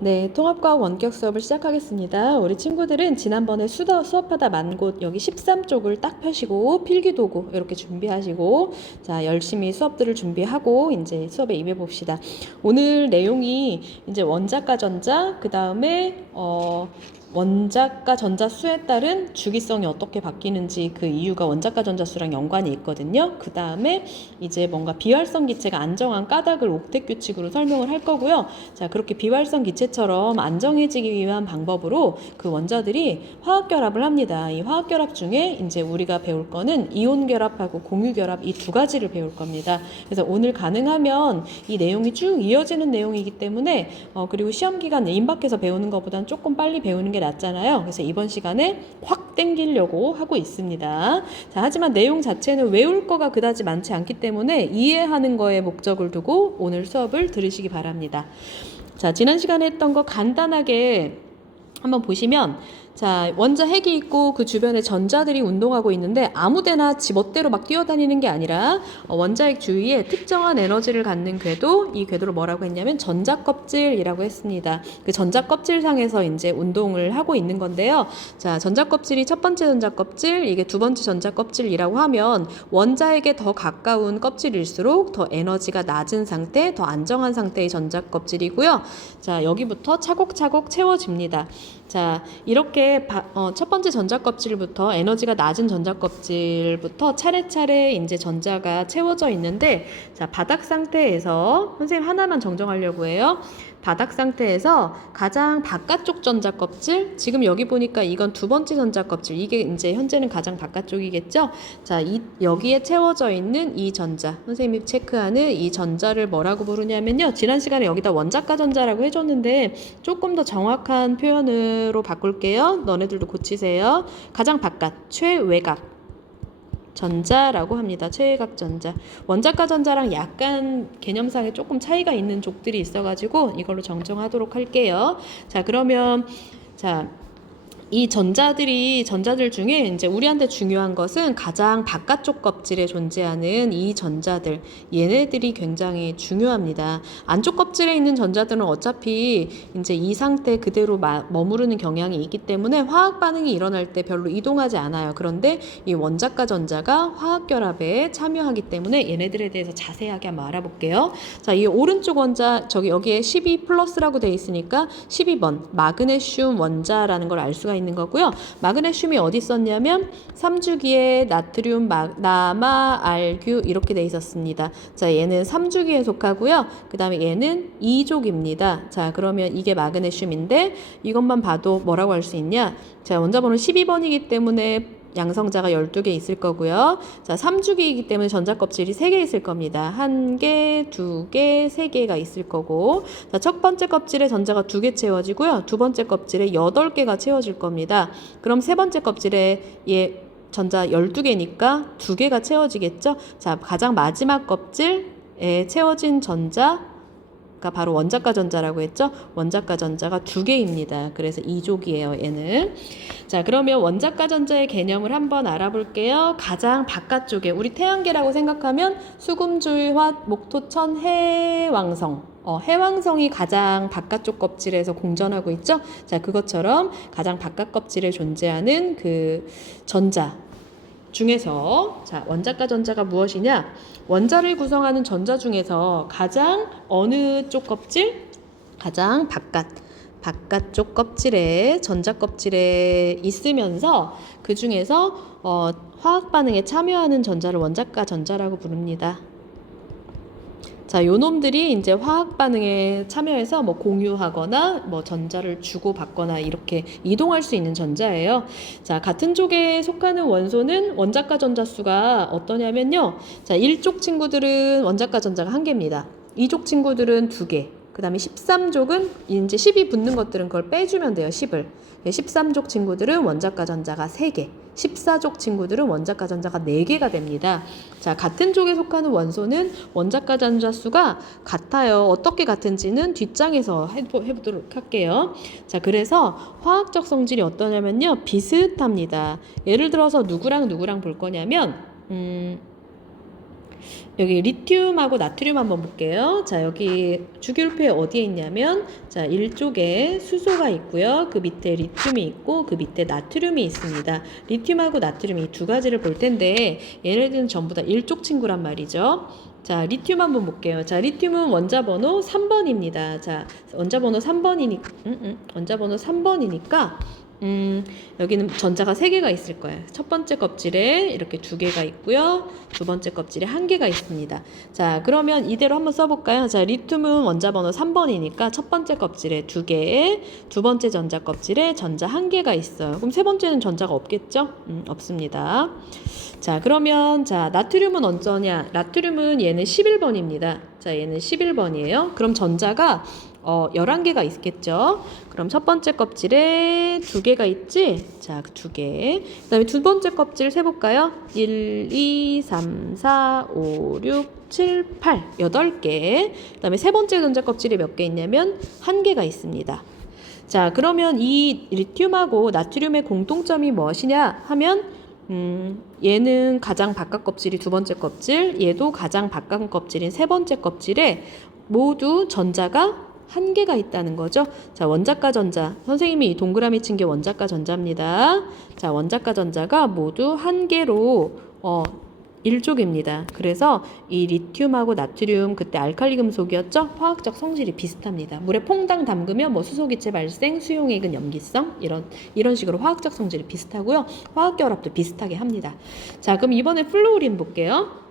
네, 통합과학 원격 수업을 시작하겠습니다. 우리 친구들은 지난번에 수업하다 만 곳 여기 13쪽을 딱 펴시고 필기도구 이렇게 준비하시고 자, 열심히 수업들을 준비하고 이제 수업에 임해 봅시다. 오늘 내용이 이제 원자과 전자, 그다음에 원자과 전자수에 따른 주기성이 어떻게 바뀌는지 그 이유가 원자과 전자수랑 연관이 있거든요. 그 다음에 이제 뭔가 비활성 기체가 안정한 까닭을 옥텟 규칙으로 설명을 할 거고요. 자, 그렇게 비활성 기체처럼 안정해지기 위한 방법으로 그 원자들이 화학 결합을 합니다. 이 화학 결합 중에 이제 우리가 배울 거는 이온 결합하고 공유 결합 이 두 가지를 배울 겁니다. 그래서 오늘 가능하면 이 내용이 쭉 이어지는 내용이기 때문에 그리고 시험 기간 임박해서 배우는 것보다는 조금 빨리 배우는 게 낫잖아요. 그래서 이번 시간에 확 땡기려고 하고 있습니다. 자, 하지만 내용 자체는 외울 거가 그다지 많지 않기 때문에 이해하는 거에 목적을 두고 오늘 수업을 들으시기 바랍니다. 자, 지난 시간에 했던 거 간단하게 한번 보시면 자, 원자 핵이 있고 그 주변에 전자들이 운동하고 있는데 아무데나 지 멋대로 막 뛰어다니는 게 아니라 원자핵 주위에 특정한 에너지를 갖는 궤도, 이 궤도를 뭐라고 했냐면 전자껍질이라고 했습니다. 그 전자껍질상에서 이제 운동을 하고 있는 건데요. 자, 전자껍질이 첫 번째 전자껍질, 이게 두 번째 전자껍질이라고 하면 원자핵에 더 가까운 껍질일수록 더 에너지가 낮은 상태, 더 안정한 상태의 전자껍질이고요. 자, 여기부터 차곡차곡 채워집니다. 자, 이렇게 첫 번째 전자껍질부터 에너지가 낮은 전자껍질부터 차례차례 이제 전자가 채워져 있는데, 자, 바닥 상태에서 선생님 하나만 정정하려고 해요. 바닥 상태에서 가장 바깥쪽 전자껍질, 지금 여기 보니까 이건 두 번째 전자껍질, 이게 이제 현재는 가장 바깥쪽이겠죠. 자, 여기에 채워져 있는 이 전자, 선생님이 체크하는 이 전자를 뭐라고 부르냐면요, 지난 시간에 여기다 원자과 전자라고 해줬는데 조금 더 정확한 표현으로 바꿀게요. 너네들도 고치세요. 가장 바깥, 최외곽 전자라고 합니다. 최외곽 전자. 원자과 전자랑 약간 개념상에 조금 차이가 있는 족들이 있어가지고 이걸로 정정하도록 할게요. 자, 그러면 자, 이 전자들 중에 이제 우리한테 중요한 것은 가장 바깥쪽 껍질에 존재하는 이 전자들, 얘네들이 굉장히 중요합니다. 안쪽 껍질에 있는 전자들은 어차피 이제 이 상태 그대로 머무르는 경향이 있기 때문에 화학 반응이 일어날 때 별로 이동하지 않아요. 그런데 이 원자과 전자가 화학 결합에 참여하기 때문에 얘네들에 대해서 자세하게 한번 알아볼게요. 자, 이 오른쪽 원자, 여기에 12 플러스라고 되어 있으니까 12번 마그네슘 원자라는 걸 알 수가 있는 거고요. 마그네슘이 어디 있었냐면 3주기에 나트륨, 남아, 알규 이렇게 돼 있었습니다. 자, 얘는 3주기에 속하고요. 그 다음에 얘는 2족입니다. 자, 그러면 이게 마그네슘인데 이것만 봐도 뭐라고 할 수 있냐? 자, 원자번호 12번이기 때문에 양성자가 12개 있을 거고요. 자, 3주기이기 때문에 전자껍질이 3개 있을 겁니다. 1개, 2개, 3개가 있을 거고. 자, 첫 번째 껍질에 전자가 2개 채워지고요. 두 번째 껍질에 8개가 채워질 겁니다. 그럼 세 번째 껍질에 전자 12개니까 2개가 채워지겠죠? 자, 가장 마지막 껍질에 채워진 전자 가 바로 원자과 전자라고 했죠. 원자과 전자가 2개입니다. 그래서 2족이에요, 얘는. 자, 그러면 원자과 전자의 개념을 한번 알아볼게요. 가장 바깥쪽에 우리 태양계라고 생각하면 수금주의, 화, 목토, 천, 해왕성. 해왕성이 가장 바깥쪽 껍질에서 공전하고 있죠. 자, 그것처럼 가장 바깥 껍질에 존재하는 그 전자 중에서 자, 원자과 전자가 무엇이냐? 원자를 구성하는 전자 중에서 가장 어느 쪽 껍질? 가장 바깥쪽 껍질에 전자 껍질에 있으면서 그 중에서 화학 반응에 참여하는 전자를 원자과 전자라고 부릅니다. 자, 요 놈들이 이제 화학 반응에 참여해서 뭐 공유하거나 뭐 전자를 주고받거나 이렇게 이동할 수 있는 전자예요. 자, 같은 쪽에 속하는 원소는 원자과 전자수가 어떠냐면요. 자, 1족 친구들은 원자과 전자가 1개입니다. 2족 친구들은 2개. 그 다음에 13족은 이제 10이 붙는 것들은 그걸 빼주면 돼요. 10을. 13족 친구들은 원자과 전자가 3개. 14족 친구들은 원자과 전자가 4개가 됩니다. 자, 같은 족에 속하는 원소는 원자과 전자 수가 같아요. 어떻게 같은지는 뒷장에서 해보도록 할게요. 자, 그래서 화학적 성질이 어떠냐면요. 비슷합니다. 예를 들어서 누구랑 볼 거냐면 여기 리튬하고 나트륨 한번 볼게요. 자, 여기 주기율표에 어디에 있냐면, 자, 1쪽에 수소가 있고요. 그 밑에 리튬이 있고, 그 밑에 나트륨이 있습니다. 리튬하고 나트륨 이 두 가지를 볼 텐데, 얘네들은 전부 다 1쪽 친구란 말이죠. 자, 리튬 한번 볼게요. 자, 리튬은 원자번호 3번입니다. 자, 원자번호 3번이니까, 여기는 전자가 3개가 있을 거예요. 첫 번째 껍질에 이렇게 2개가 있고요. 두 번째 껍질에 1개가 있습니다. 자, 그러면 이대로 한번 써볼까요? 자, 리튬은 원자번호 3번이니까 첫 번째 껍질에 2개, 두 번째 전자 껍질에 전자 1개가 있어요. 그럼 세 번째는 전자가 없겠죠? 없습니다. 자, 그러면 자, 나트륨은 어쩌냐? 나트륨은 얘는 11번입니다. 자, 얘는 11번이에요. 그럼 전자가 11개가 있겠죠. 그럼 첫 번째 껍질에 2개가 있지? 자, 그 2개. 그 다음에 두 번째 껍질 세볼까요? 1, 2, 3, 4, 5, 6, 7, 8. 8개. 그 다음에 세 번째 전자 껍질에 몇 개 있냐면 1개가 있습니다. 자, 그러면 이 리튬하고 나트륨의 공통점이 무엇이냐 하면 얘는 가장 바깥 껍질이 두 번째 껍질, 얘도 가장 바깥 껍질인 세 번째 껍질에 모두 전자가 1개가 있다는 거죠. 자, 원자과 전자. 선생님이 이 동그라미 친 게 원자과 전자입니다. 자, 원자과 전자가 모두 1개로 1족입니다. 그래서 이 리튬하고 나트륨 그때 알칼리 금속이었죠? 화학적 성질이 비슷합니다. 물에 퐁당 담그면 뭐 수소기체 발생, 수용액은 염기성 이런 식으로 화학적 성질이 비슷하고요. 화학결합도 비슷하게 합니다. 자, 그럼 이번에 플루오린 볼게요.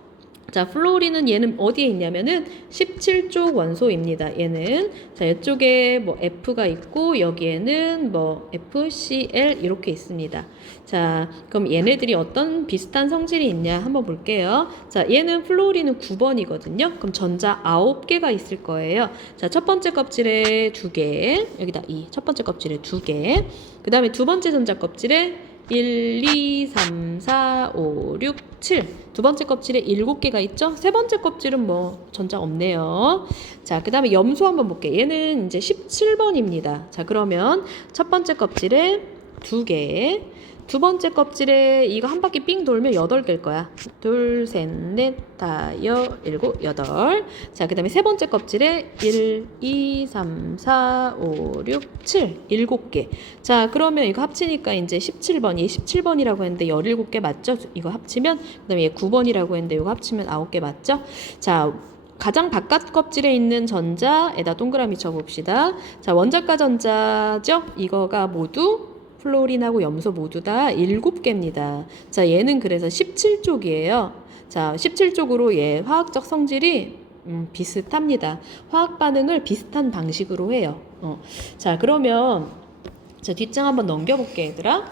자, 플루오린은 얘는 어디에 있냐면은 17쪽 원소입니다. 얘는 자, 이쪽에 뭐 F가 있고 여기에는 뭐 FCl 이렇게 있습니다. 자, 그럼 얘네들이 어떤 비슷한 성질이 있냐 한번 볼게요. 자, 얘는 플루오린은 9번이거든요. 그럼 전자 9개가 있을 거예요. 자, 첫 번째 껍질에 2개, 여기다 첫 번째 껍질에 2개, 그 다음에 두 번째 전자 껍질에 1, 2, 3, 4, 5, 6, 7. 두 번째 껍질에 7개가 있죠? 세 번째 껍질은 뭐 전자 없네요. 자, 그 다음에 염소 한번 볼게요. 얘는 이제 17번입니다. 자, 그러면 첫 번째 껍질에 2개. 두 번째 껍질에 이거 한 바퀴 삥 돌면 8개일 거야. 둘, 셋, 넷, 다, 일곱, 여덟. 자, 그 다음에 세 번째 껍질에 1, 2, 3, 4, 5, 6, 7. 7개. 자, 그러면 이거 합치니까 이제 17번. 얘 17번이라고 했는데 17개 맞죠? 이거 합치면. 그 다음에 얘 9번이라고 했는데 이거 합치면 9개 맞죠? 자, 가장 바깥 껍질에 있는 전자에다 동그라미 쳐봅시다. 자, 원자과 전자죠? 이거가 모두 플로린하고 염소 모두 다 7개입니다. 자, 얘는 그래서 17쪽이에요. 자, 17쪽으로 얘 화학적 성질이 비슷합니다. 화학 반응을 비슷한 방식으로 해요. 자, 그러면 자, 뒷장 한번 넘겨볼게, 얘들아.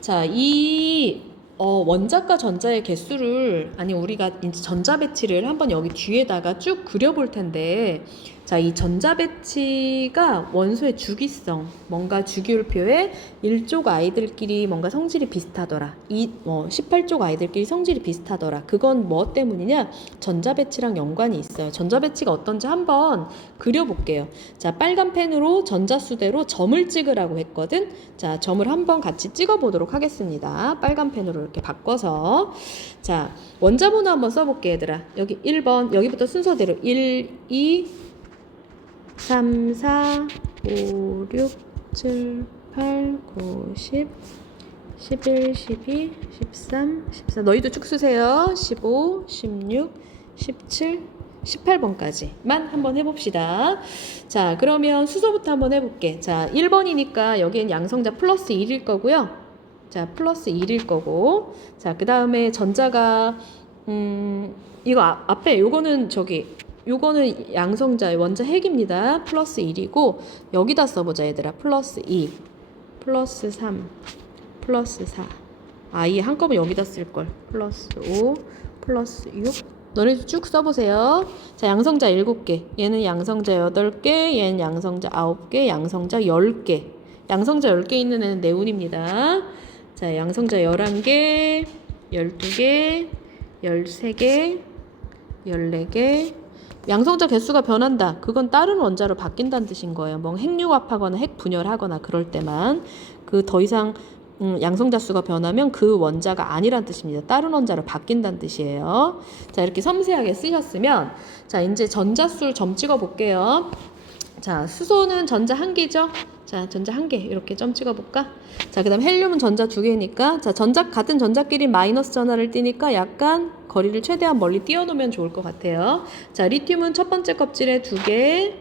자, 이 원자과 전자의 개수를 우리가 이제 전자 배치를 한번 여기 뒤에다가 쭉 그려볼 텐데, 자, 이 전자 배치가 원소의 주기성, 뭔가 주기율표에 1쪽 아이들끼리 뭔가 성질이 비슷하더라. 18쪽 아이들끼리 성질이 비슷하더라. 그건 뭐 때문이냐? 전자 배치랑 연관이 있어요. 전자 배치가 어떤지 한번 그려볼게요. 자, 빨간 펜으로 전자수대로 점을 찍으라고 했거든. 자, 점을 한번 같이 찍어보도록 하겠습니다. 빨간 펜으로 이렇게 바꿔서. 자, 원자번호 한번 써볼게, 얘들아. 여기 1번, 여기부터 순서대로 1, 2, 3, 4, 5, 6, 7, 8, 9, 10, 11, 12, 13, 14. 너희도 쭉 쓰세요. 15, 16, 17, 18번까지만 한번 해봅시다. 자, 그러면 수소부터 한번 해볼게. 자, 1번이니까 여기엔 양성자 플러스 1일 거고요. 자, 플러스 1일 거고. 자, 그 다음에 전자가 이거 앞에 요거는 요거는 양성자의 원자 핵입니다. 플러스 1이고 여기다 써보자, 얘들아. 플러스 2, 플러스 3, 플러스 4. 이 한꺼번에 여기다 쓸걸. 플러스 5, 플러스 6. 너네도 쭉 써보세요. 자, 양성자 7개. 얘는 양성자 8개, 얘는 양성자 9개, 양성자 10개. 양성자 10개 있는 애는 네온입니다. 자, 양성자 11개, 12개, 13개, 14개. 양성자 개수가 변한다. 그건 다른 원자로 바뀐다는 뜻인 거예요. 뭐 핵융합하거나 핵분열하거나 그럴 때만. 그 더 이상 양성자수가 변하면 그 원자가 아니란 뜻입니다. 다른 원자로 바뀐다는 뜻이에요. 자, 이렇게 섬세하게 쓰셨으면 자, 이제 전자수를 점 찍어 볼게요. 자, 수소는 전자 한 개죠? 자, 전자 한 개. 이렇게 점 찍어 볼까? 자, 그다음 헬륨은 전자 두 개니까 자, 같은 전자끼리 마이너스 전하를 띠니까 약간 거리를 최대한 멀리 띄워놓으면 좋을 것 같아요. 자, 리튬은 첫 번째 껍질에 두 개,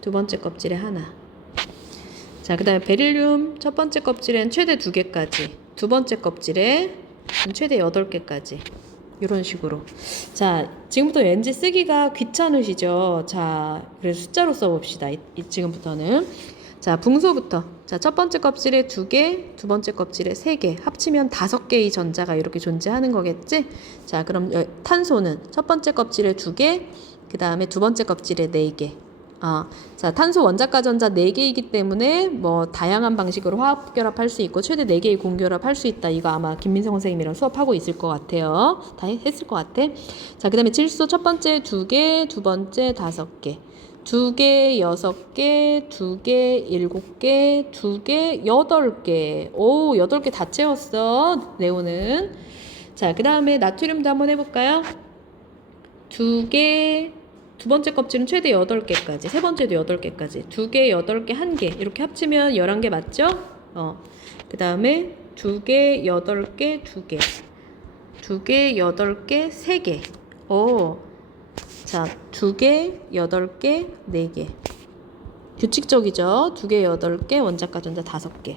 두 번째 껍질에 하나. 자, 그 다음에 베릴륨 첫 번째 껍질엔 최대 2개까지, 두 번째 kop질에 최대 8개까지 이런 식으로. 자, 지금부터 왠지 쓰기가 귀찮으시죠? 자, 그래서 숫자로 써봅시다. 지금부터는. 자, 붕소부터. 자, 첫 번째 껍질에 2개, 두 번째 껍질에 3개, 합치면 5개의 전자가 이렇게 존재하는 거겠지? 자, 그럼 탄소는 첫 번째 껍질에 2개, 그 다음에 두 번째 껍질에 4개. 자, 탄소 원자가 전자 4개이기 때문에 뭐 다양한 방식으로 화학 결합할 수 있고 최대 4개의 공결합 할 수 있다. 이거 아마 김민성 선생님이랑 수업하고 있을 것 같아요. 다 했을 것 같아. 자, 그 다음에 질소 첫 번째 2개, 두 번째 5개. 2개, 6개, 2개, 7개, 2개, 8개. 오, 8개 다 채웠어. 네오는. 자, 그 다음에 나트륨도 한번 해볼까요? 2개, 두 번째 껍질은 최대 8개까지, 세 번째도 8개까지, 2개, 8개, 1개 이렇게 합치면 11개 맞죠? 그 다음에 2개, 8개, 2개, 2개, 8개, 3개. 자, 2개, 8개, 4개. 규칙적이죠? 2개, 8개, 원자과 전자 5개.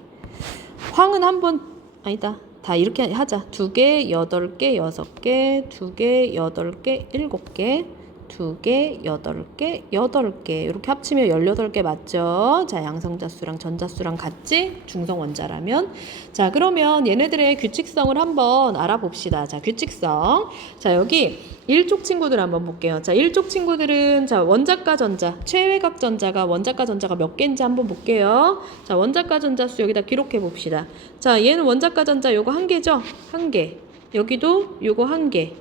황은 한번 아니다. 다 이렇게 하자. 2개, 8개, 6개, 2개, 8개, 7개. 2개, 8개, 8개 이렇게 합치면 18개 맞죠? 자, 양성자수랑 전자수랑 같지? 중성 원자라면. 자, 그러면 얘네들의 규칙성을 한번 알아봅시다. 자, 규칙성. 자, 여기 일족 친구들 한번 볼게요. 자, 일족 친구들은 자, 원자과 전자, 최외각 전자가 원자과 전자가 몇 개인지 한번 볼게요. 자, 원자과 전자수 여기다 기록해 봅시다. 자, 얘는 원자과 전자 요거 1개죠? 1개. 여기도 요거 1개.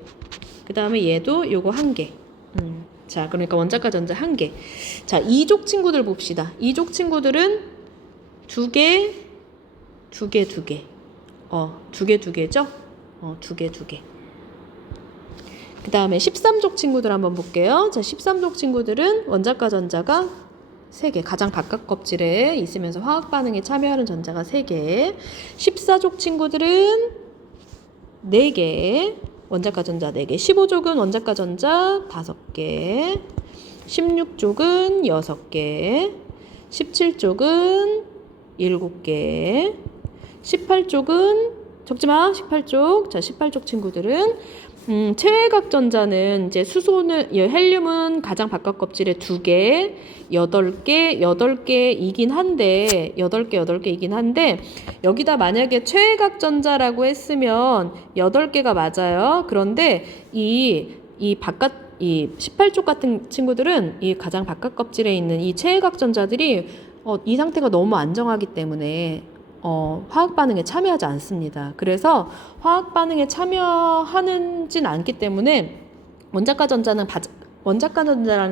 그 다음에 얘도 요거 1개. 자, 그러니까 원자과 전자 1개. 자, 이족 친구들 봅시다. 이족 친구들은 2개, 2개, 2개. 2개, 2개죠? 2개, 2개. 그 다음에 13족 친구들 한번 볼게요. 자, 13족 친구들은 원자과 전자가 3개. 가장 바깥 껍질에 있으면서 화학 반응에 참여하는 전자가 3개. 14족 친구들은 4개. 원자과 전자 4개, 15족은 원자과 전자 5개, 16족은 6개, 17족은 7개, 18족은 적지마 18족. 자, 18족 친구들은 최외각 전자는 이제 수소는 헬륨은 가장 바깥 껍질에 2개, 8개이긴 한데 8개이긴 한데 여기다 만약에 최외각 전자라고 했으면 8개가 맞아요. 그런데 이 18쪽 같은 친구들은 이 가장 바깥 껍질에 있는 이 최외각 전자들이 이 상태가 너무 안정하기 때문에 화학 반응에 참여하지 않습니다. 그래서 화학 반응에 참여하는진 않기 때문에 원자과 전자라는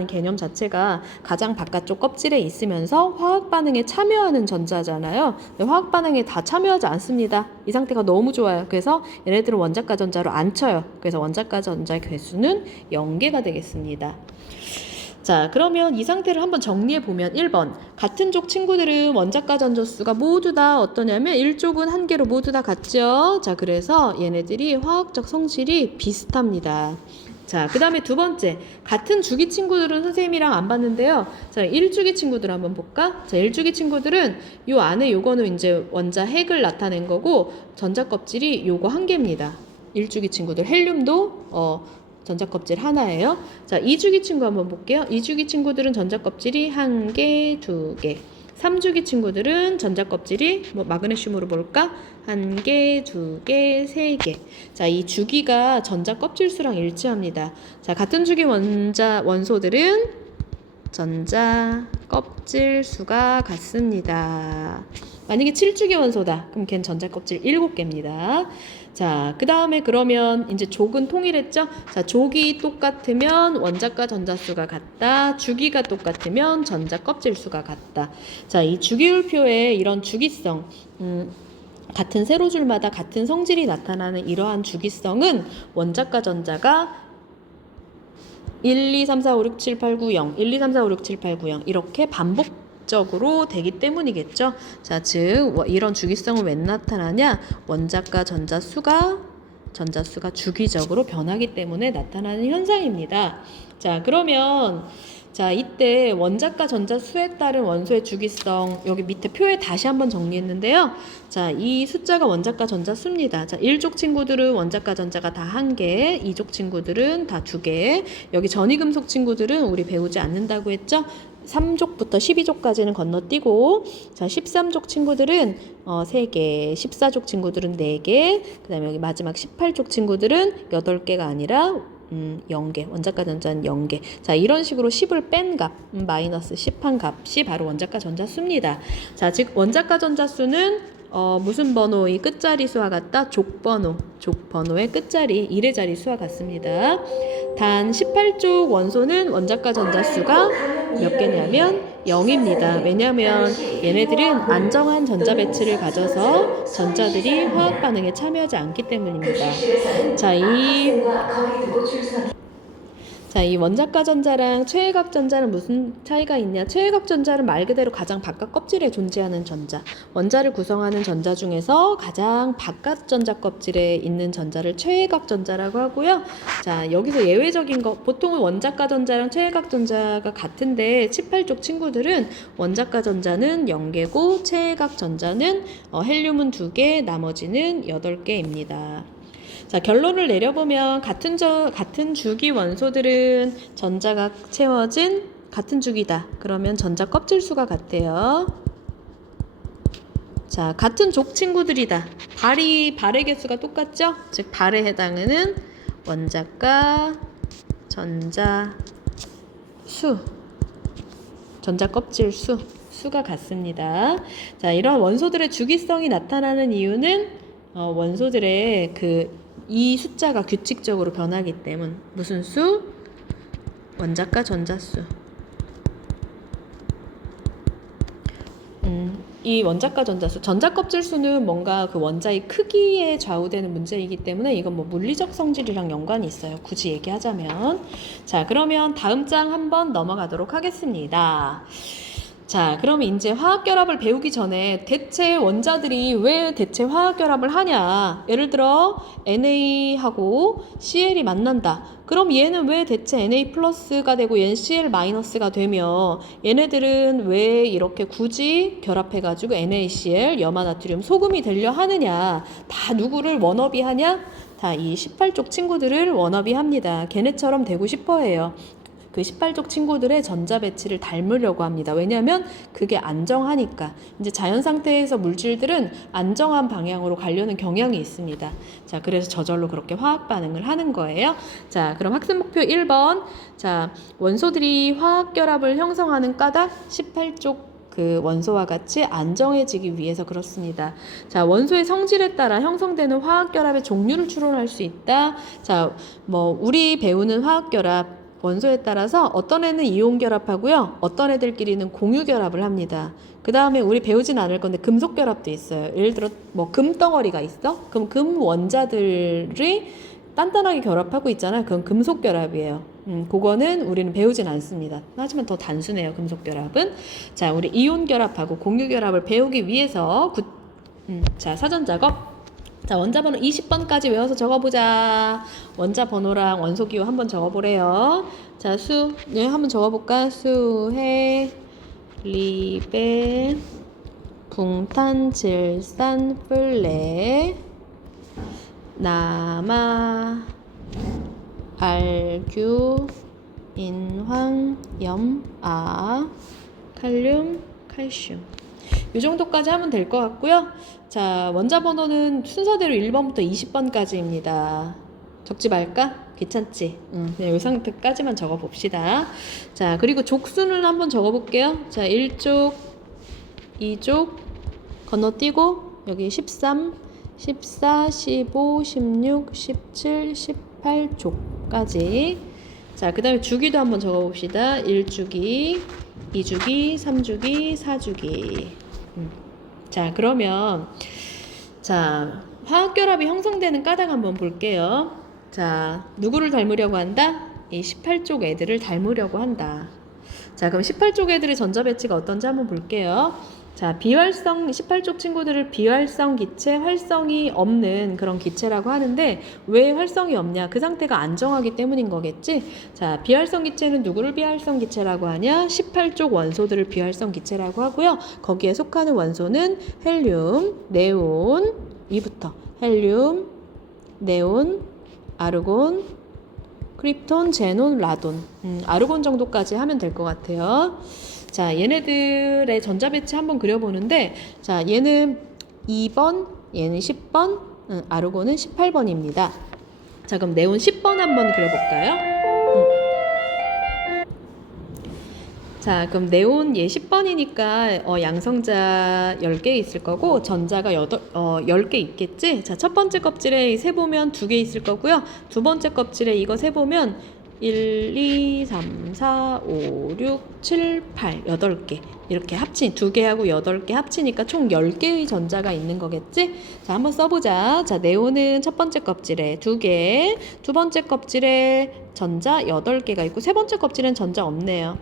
개념 자체가 가장 바깥쪽 껍질에 있으면서 화학 반응에 참여하는 전자잖아요. 화학 반응에 다 참여하지 않습니다. 이 상태가 너무 좋아요. 그래서 얘네들은 원자과 전자로 안 쳐요. 그래서 원자과 전자 개수는 0개가 되겠습니다. 자, 그러면 이 상태를 한번 정리해 보면 1번 같은 족 친구들은 원자과 전자수가 모두 다 어떠냐면 1족은 1개로 모두 다 같죠. 자, 그래서 얘네들이 화학적 성질이 비슷합니다. 자, 그 다음에 두 번째 같은 주기 친구들은 선생님이랑 안 봤는데요. 자, 1주기 친구들 한번 볼까? 자, 1주기 친구들은 요 안에 요거는 이제 원자 핵을 나타낸 거고 전자 껍질이 요거 1개입니다. 1주기 친구들 헬륨도 전자 껍질 하나예요. 자, 2주기 친구 한번 볼게요. 2주기 친구들은 전자 껍질이 1개, 2개. 3주기 친구들은 전자 껍질이 마그네슘으로 볼까? 1개, 2개, 3개. 자, 이 주기가 전자 껍질 수랑 일치합니다. 자, 같은 주기 원소들은 전자 껍질 수가 같습니다. 만약에 7주기 원소다. 그럼 걔는 전자 껍질 7개입니다. 자, 그 다음에 그러면 이제 족은 통일했죠? 자, 족이 똑같으면 원자과 전자수가 같다. 주기가 똑같으면 전자 껍질 수가 같다. 자, 이 주기율표에 이런 주기성, 같은 세로줄마다 같은 성질이 나타나는 이러한 주기성은 원자과 전자가 1, 2, 3, 4, 5, 6, 7, 8, 9, 0, 1, 2, 3, 4, 5, 6, 7, 8, 9, 0 이렇게 반복적으로 되기 때문이겠죠. 자, 즉 이런 주기성은 왜 나타나냐? 원자과 전자수가 주기적으로 변하기 때문에 나타나는 현상입니다. 자, 그러면 자, 이때 원자과 전자수에 따른 원소의 주기성 여기 밑에 표에 다시 한번 정리했는데요. 자, 이 숫자가 원자과 전자수입니다. 자, 1족 친구들은 원자과 전자가 다 1개, 2족 친구들은 다 2개. 여기 전이금속 친구들은 우리 배우지 않는다고 했죠? 3족부터 12족까지는 건너뛰고, 자, 13족 친구들은 3개, 14족 친구들은 4개, 그 다음에 여기 마지막 18족 친구들은 8개가 아니라 0개, 원자과 전자는 0개. 자, 이런 식으로 10을 뺀 값, 마이너스 10한 값이 바로 원자과 전자수입니다. 자, 즉 원자과 전자수는 무슨 번호의 끝자리 수와 같다? 족번호의 끝자리 1의 자리 수와 같습니다. 단 18족 원소는 원자과 전자수가 몇 개냐면 0입니다. 왜냐하면 얘네들은 안정한 전자 배치를 가져서 전자들이 화학 반응에 참여하지 않기 때문입니다. 자, 이 원자과 전자랑 최외각 전자는 무슨 차이가 있냐? 최외각 전자는 말 그대로 가장 바깥 껍질에 존재하는 전자. 원자를 구성하는 전자 중에서 가장 바깥 전자 껍질에 있는 전자를 최외각 전자라고 하고요. 자, 여기서 예외적인 거, 보통은 원자과 전자랑 최외각 전자가 같은데 18족 친구들은 원자과 전자는 0개고 최외각 전자는 헬륨은 2개, 나머지는 8개입니다. 자, 결론을 내려보면 같은 주기 원소들은 전자가 채워진 같은 주기다. 그러면 전자 껍질 수가 같대요. 자, 같은 족 친구들이다. 발의 개수가 똑같죠? 즉 발에 해당하는 원자과 전자 수, 전자 껍질 수가 같습니다. 자, 이런 원소들의 주기성이 나타나는 이유는 원소들의 이 숫자가 규칙적으로 변하기 때문. 무슨 수? 원자과 전자수. 이 원자과 전자수, 전자 껍질 수는 뭔가 그 원자의 크기에 좌우되는 문제이기 때문에 이건 뭐 물리적 성질이랑 연관이 있어요. 굳이 얘기하자면. 자, 그러면 다음 장 한번 넘어가도록 하겠습니다. 자, 그러면 이제 화학결합을 배우기 전에 대체 원자들이 왜 대체 화학결합을 하냐? 예를 들어 NA하고 CL이 만난다. 그럼 얘는 왜 대체 Na 플러스가 되고 얘는 CL 마이너스가 되며 얘네들은 왜 이렇게 굳이 결합해가지고 NaCl, 염화나트륨, 소금이 되려 하느냐? 다 누구를 원업이 하냐? 다 이 18족 친구들을 원업이 합니다. 걔네처럼 되고 싶어 해요. 그 18족 친구들의 전자 배치를 닮으려고 합니다. 왜냐하면 그게 안정하니까. 이제 자연 상태에서 물질들은 안정한 방향으로 가려는 경향이 있습니다. 자, 그래서 저절로 그렇게 화학 반응을 하는 거예요. 자, 그럼 학습 목표 1번. 자, 원소들이 화학 결합을 형성하는 까닭 18족 그 원소와 같이 안정해지기 위해서 그렇습니다. 자, 원소의 성질에 따라 형성되는 화학결합의 종류를 추론할 수 있다. 자, 뭐 우리 배우는 화학결합 원소에 따라서 어떤 애는 이온 결합하고요. 어떤 애들끼리는 공유 결합을 합니다. 그 다음에 우리 배우진 않을 건데 금속 결합도 있어요. 예를 들어 뭐 금덩어리가 있어? 그럼 금 원자들이 단단하게 결합하고 있잖아. 그건 금속 결합이에요. 그거는 우리는 배우진 않습니다. 하지만 더 단순해요. 금속 결합은. 자, 우리 이온 결합하고 공유 결합을 배우기 위해서 자, 사전 작업. 자, 원자 번호 20번까지 외워서 적어보자. 원자 번호랑 원소 기호 한번 적어보래요. 자, 네, 한번 적어볼까? 수해, 리베, 붕탄, 질산, 플레, 남아, 알규, 인황, 염, 칼륨, 칼슘. 이 정도까지 하면 될 것 같고요. 자, 원자 번호는 순서대로 1번부터 20번까지입니다. 적지 말까? 귀찮지? 그냥 이 상태까지만 적어봅시다. 자, 그리고 족수는 한번 적어볼게요. 자, 1족, 2족 건너뛰고 여기 13, 14, 15, 16, 17, 18족까지. 자, 그 다음에 주기도 한번 적어봅시다. 1주기, 2주기, 3주기, 4주기. 자, 그러면 자, 화학결합이 형성되는 까닭 한번 볼게요. 자, 누구를 닮으려고 한다? 이 18쪽 애들을 닮으려고 한다. 자, 그럼 18쪽 애들의 전자 배치가 어떤지 한번 볼게요. 자, 비활성 18쪽 친구들을 비활성 기체, 활성이 없는 그런 기체라고 하는데 왜 활성이 없냐? 그 상태가 안정하기 때문인 거겠지? 자, 비활성 기체는 누구를 비활성 기체라고 하냐? 18쪽 원소들을 비활성 기체라고 하고요. 거기에 속하는 원소는 헬륨, 네온, 위부터 헬륨, 네온, 아르곤, 크립톤, 제논, 라돈. 아르곤 정도까지 하면 될 것 같아요. 자, 얘네들의 전자 배치 한번 그려보는데, 자, 얘는 2번, 얘는 10번, 아르곤은 18번입니다. 자, 그럼 네온 10번 한번 그려볼까요? 자, 그럼 네온 얘 10번이니까 양성자 10개 있을 거고 전자가 10개 있겠지? 자, 첫 번째 껍질에 세보면 2개 있을 거고요. 두 번째 껍질에 이거 세보면 1, 2, 3, 4, 5, 6, 7, 8, 8개 이렇게 합친 2개하고 8개 합치니까 총 10개의 전자가 있는 거겠지? 자, 한번 써보자. 자, 네온은 첫 번째 껍질에 2개, 두 번째 껍질에 전자 8개가 있고 세 번째 껍질엔 전자 없네요.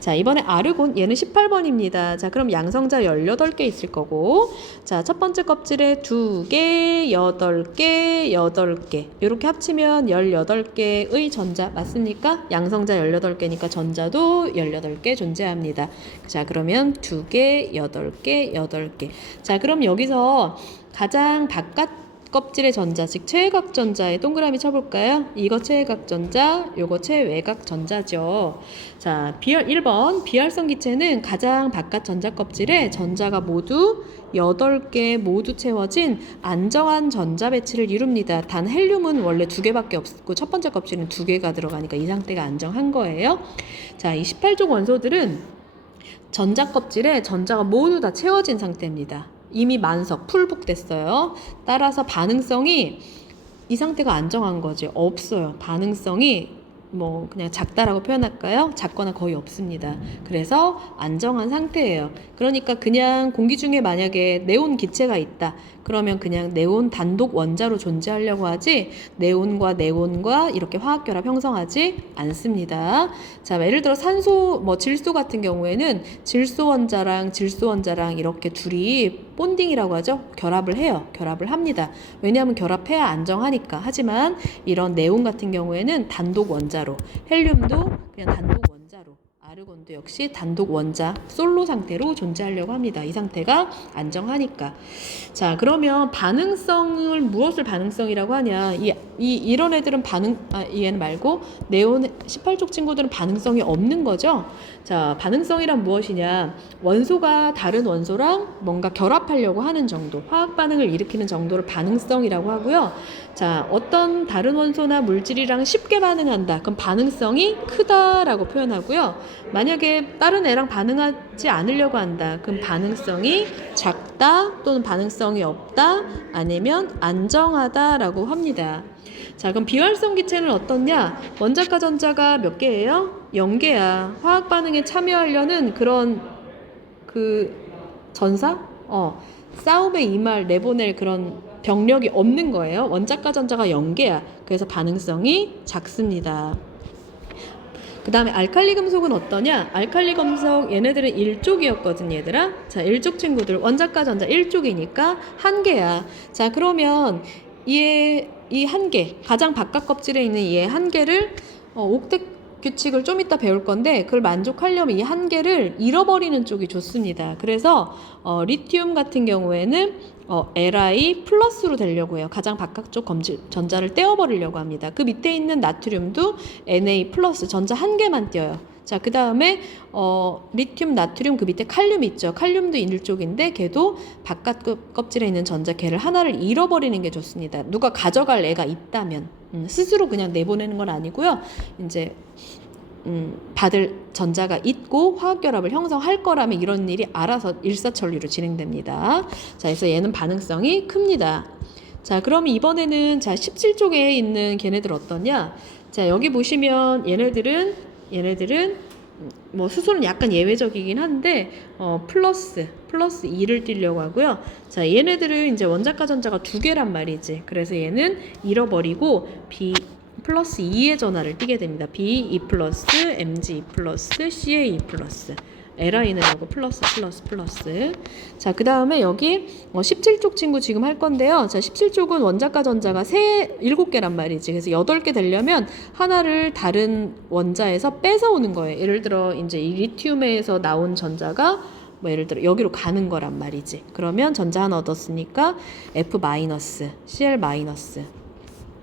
자, 이번에 아르곤 얘는 18번입니다. 자, 그럼 양성자 18개 있을 거고, 자, 첫 번째 껍질에 2개, 8개, 8개 이렇게 합치면 18개의 전자 맞습니까? 양성자 18개니까 전자도 18개 존재합니다. 자, 그러면 2개, 8개, 8개. 자, 그럼 여기서 가장 바깥 껍질의 전자, 즉 최외곽 전자에 동그라미 쳐볼까요? 이거 최외곽 전자, 요거 최외곽 전자죠. 자, 1번 비활성 기체는 가장 바깥 전자 껍질에 전자가 모두 8개 모두 채워진 안정한 전자 배치를 이룹니다. 단 헬륨은 원래 2개밖에 없고 첫 번째 껍질은 2개가 들어가니까 이 상태가 안정한 거예요. 자, 이 18족 원소들은 전자 껍질에 전자가 모두 다 채워진 상태입니다. 이미 만석, 풀북됐어요. 따라서 반응성이 이 상태가 안정한 거지. 없어요. 반응성이 뭐 그냥 작다라고 표현할까요? 작거나 거의 없습니다. 그래서 안정한 상태예요. 그러니까 그냥 공기 중에 만약에 네온 기체가 있다. 그러면 그냥 네온 단독 원자로 존재하려고 하지 네온과 네온과 이렇게 화학결합 형성하지 않습니다. 자, 예를 들어 산소, 질소 같은 경우에는 질소 원자랑 이렇게 둘이 본딩이라고 하죠. 결합을 해요. 결합을 합니다. 왜냐하면 결합해야 안정하니까. 하지만 이런 네온 같은 경우에는 단독 원자로, 헬륨도 그냥 단독 원자로, 아르곤도 역시 단독 원자, 솔로 상태로 존재하려고 합니다. 이 상태가 안정하니까. 자, 그러면 반응성을 무엇을 반응성이라고 하냐? 이런 애들은 얘는 말고 네온 18족 친구들은 반응성이 없는 거죠. 자, 반응성이란 무엇이냐? 원소가 다른 원소랑 뭔가 결합하려고 하는 정도, 화학 반응을 일으키는 정도를 반응성이라고 하고요. 자, 어떤 다른 원소나 물질이랑 쉽게 반응한다. 그럼 반응성이 크다라고 표현하고요. 만약에 다른 애랑 반응하지 않으려고 한다. 그럼 반응성이 작다 또는 반응성이 없다 아니면 안정하다라고 합니다. 자, 그럼 비활성 기체는 어떻냐? 원자과 전자가 몇 개예요? 0개야. 화학 반응에 참여하려는 그런 전사? 싸움에 임할 내보낼 그런 병력이 없는 거예요. 원자과 전자가 0개야. 그래서 반응성이 작습니다. 그 다음에 알칼리 금속은 어떠냐? 알칼리 금속 얘네들은 1족이었거든 얘들아. 자, 1족 친구들 원자과 전자 1족이니까 1개야. 자, 그러면 이 한 개, 가장 바깥 껍질에 있는 이 한 개를 옥텟 규칙을 좀 이따 배울 건데 그걸 만족하려면 이 한 개를 잃어버리는 쪽이 좋습니다. 그래서 리튬 같은 경우에는 Li 플러스로 되려고 해요. 가장 바깥쪽 전자를 떼어버리려고 합니다. 그 밑에 있는 나트륨도 Na 플러스 전자 한 개만 띄어요. 자, 그 다음에 리튬, 나트륨 그 밑에 칼륨 있죠. 칼륨도 1쪽인데 걔도 바깥 껍질에 있는 전자 걔를 하나를 잃어버리는 게 좋습니다. 누가 가져갈 애가 있다면 스스로 그냥 내보내는 건 아니고요. 이제 받을 전자가 있고 화학결합을 형성할 거라면 이런 일이 알아서 일사천리로 진행됩니다. 자, 그래서 얘는 반응성이 큽니다. 자, 그럼 이번에는 17쪽에 있는 걔네들 어떠냐? 자, 여기 보시면 얘네들은 뭐 수소는 약간 예외적이긴 한데 플러스 2를 띄려고 하고요. 자, 얘네들은 이제 원자과 전자가 두 개란 말이지. 그래서 얘는 잃어버리고 B 플러스 2의 전하를 띄게 됩니다. B2 플러스 Mg2 플러스 Ca2 플러스 Li는 요거 플러스. 자, 그 다음에 여기 17쪽 친구 지금 할 건데요. 자, 17쪽은 원자과 전자가 7개란 말이지. 그래서 8개 되려면 하나를 다른 원자에서 뺏어오는 거예요. 예를 들어 이제 이 리튬에서 나온 전자가 뭐 예를 들어 여기로 가는 거란 말이지. 그러면 전자 하나 얻었으니까 F-, Cl-.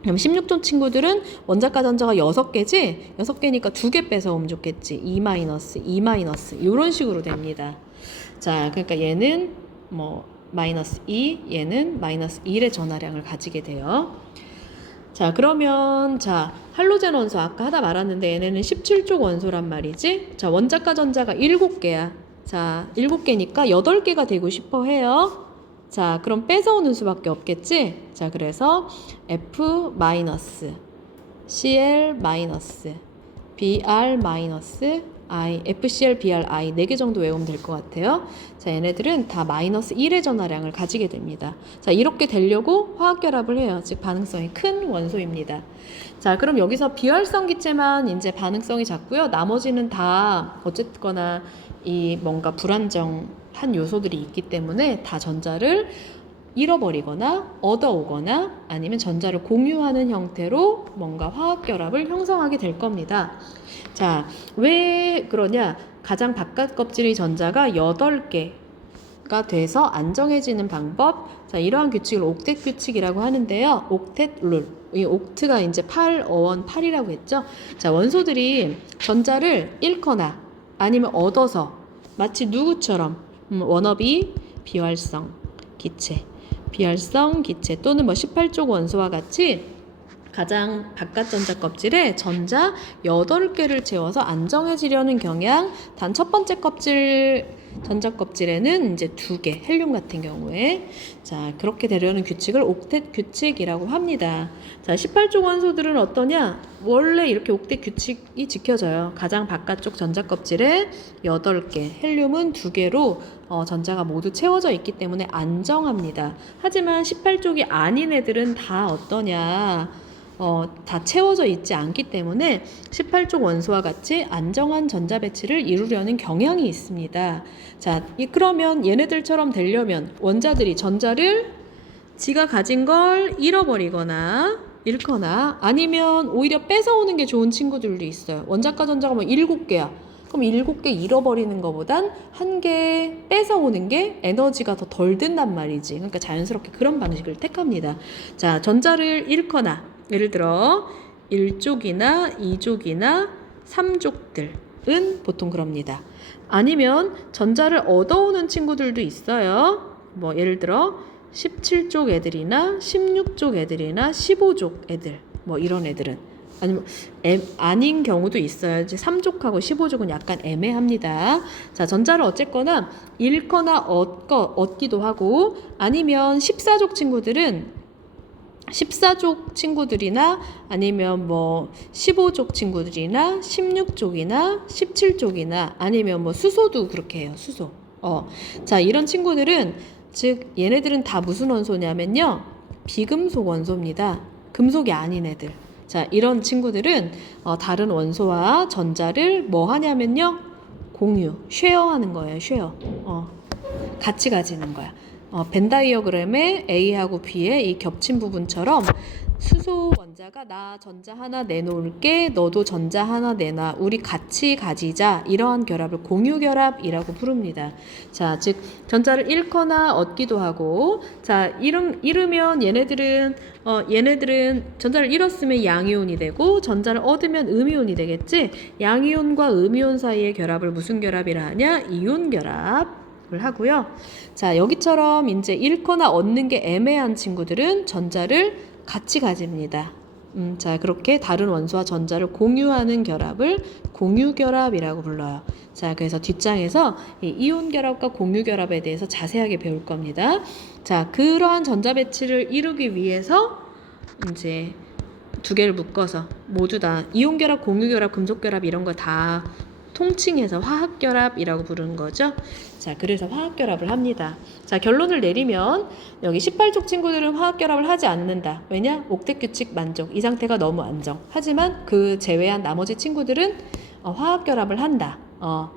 그럼 16종 친구들은 원자과 전자가 6개지? 6개니까 2개 뺏어오면 좋겠지. E-, E- 이런 식으로 됩니다. 자, 그러니까 얘는 뭐 마이너스 2, 얘는 마이너스 1의 전하량을 가지게 돼요. 자, 그러면 자, 할로젠 원소 아까 하다 말았는데 얘네는 17쪽 원소란 말이지. 자, 원자과 전자가 7개야. 자, 7개니까 8개가 되고 싶어 해요. 자, 그럼 뺏어오는 수밖에 없겠지? 자, 그래서 F-, Cl-, Br-, I, FCl, Br, I 4개 정도 외우면 될 것 같아요. 자, 얘네들은 다 마이너스 1의 전하량을 가지게 됩니다. 자, 이렇게 되려고 화학결합을 해요. 즉 반응성이 큰 원소입니다. 자, 그럼 여기서 비활성 기체만 이제 반응성이 작고요. 나머지는 다 어쨌거나 이 뭔가 불안정한 요소들이 있기 때문에 다 전자를 잃어버리거나 얻어오거나 아니면 전자를 공유하는 형태로 뭔가 화학결합을 형성하게 될 겁니다. 자, 왜 그러냐? 가장 바깥 껍질의 전자가 8개가 돼서 안정해지는 방법. 자, 이러한 규칙을 옥텟 규칙이라고 하는데요. 옥텟 룰. 이 옥트가 이제 8어원 8이라고 했죠. 자, 원소들이 전자를 잃거나 아니면 얻어서 마치 누구처럼 워너비 비활성 기체 또는 뭐 18쪽 원소와 같이 가장 바깥 전자 껍질에 전자 8개를 채워서 안정해지려는 경향. 단 첫 번째 껍질 전자 껍질에는 이제 2개 헬륨 같은 경우에 자, 그렇게 되려는 규칙을 옥텟 규칙이라고 합니다. 자, 18쪽 원소들은 어떠냐? 원래 이렇게 옥텟 규칙이 지켜져요. 가장 바깥쪽 전자 껍질에 8개, 헬륨은 2개로 전자가 모두 채워져 있기 때문에 안정합니다. 하지만 18쪽이 아닌 애들은 다 어떠냐? 다 채워져 있지 않기 때문에 18쪽 원소와 같이 안정한 전자 배치를 이루려는 경향이 있습니다. 자, 그러면 얘네들처럼 되려면 원자들이 전자를 지가 가진 걸 잃어버리거나 잃거나 아니면 오히려 뺏어오는 게 좋은 친구들도 있어요. 원자과 전자가 뭐 7개야. 그럼 7개 잃어버리는 것보단 1개 뺏어오는 게 에너지가 더 덜 든단 말이지. 그러니까 자연스럽게 그런 방식을 택합니다. 자, 전자를 잃거나 예를 들어 1쪽이나 2쪽이나 3쪽들은 보통 그럽니다. 아니면 전자를 얻어오는 친구들도 있어요. 뭐 예를 들어 17쪽 애들이나 16쪽 애들이나 15쪽 애들 뭐 이런 애들은 아니면 아닌 경우도 있어요. 이제 3족하고 15족은 약간 애매합니다. 자, 전자를 어쨌거나 잃거나 얻기도 하고 아니면 14족 친구들은 14족 친구들이나 아니면 뭐 15족 친구들이나 16족이나 17족이나 아니면 뭐 수소도 그렇게 해요. 수소. 자, 이런 친구들은 즉 얘네들은 다 무슨 원소냐면요. 비금속 원소입니다. 금속이 아닌 애들. 자, 이런 친구들은 다른 원소와 전자를 뭐 하냐면요. 공유, 쉐어하는 거예요. 쉐어. 같이 가지는 거야. 벤 다이어그램에 A하고 B의 이 겹친 부분처럼 수소 원자가 나 전자 하나 내놓을게 너도 전자 하나 내놔 우리 같이 가지자 이러한 결합을 공유 결합이라고 부릅니다. 자, 즉 전자를 잃거나 얻기도 하고 자 잃으면 얘네들은 전자를 잃었으면 양이온이 되고 전자를 얻으면 음이온이 되겠지. 양이온과 음이온 사이의 결합을 무슨 결합이라 하냐? 이온 결합. 을 하고요. 자, 여기처럼 이제 잃거나 얻는 게 애매한 친구들은 전자를 같이 가집니다. 자, 그렇게 다른 원소와 전자를 공유하는 결합을 공유 결합이라고 불러요. 자, 그래서 뒷장에서 이 이온 결합과 공유 결합에 대해서 자세하게 배울 겁니다. 자, 그러한 전자 배치를 이루기 위해서 이제 2개를 묶어서 모두 다 이온 결합, 공유 결합, 금속 결합 이런 거 다 통칭해서 화학결합이라고 부르는 거죠. 자, 그래서 화학결합을 합니다. 자, 결론을 내리면 여기 18족 친구들은 화학결합을 하지 않는다. 왜냐? 옥텟규칙 만족. 이 상태가 너무 안정. 하지만 그 제외한 나머지 친구들은 화학결합을 한다.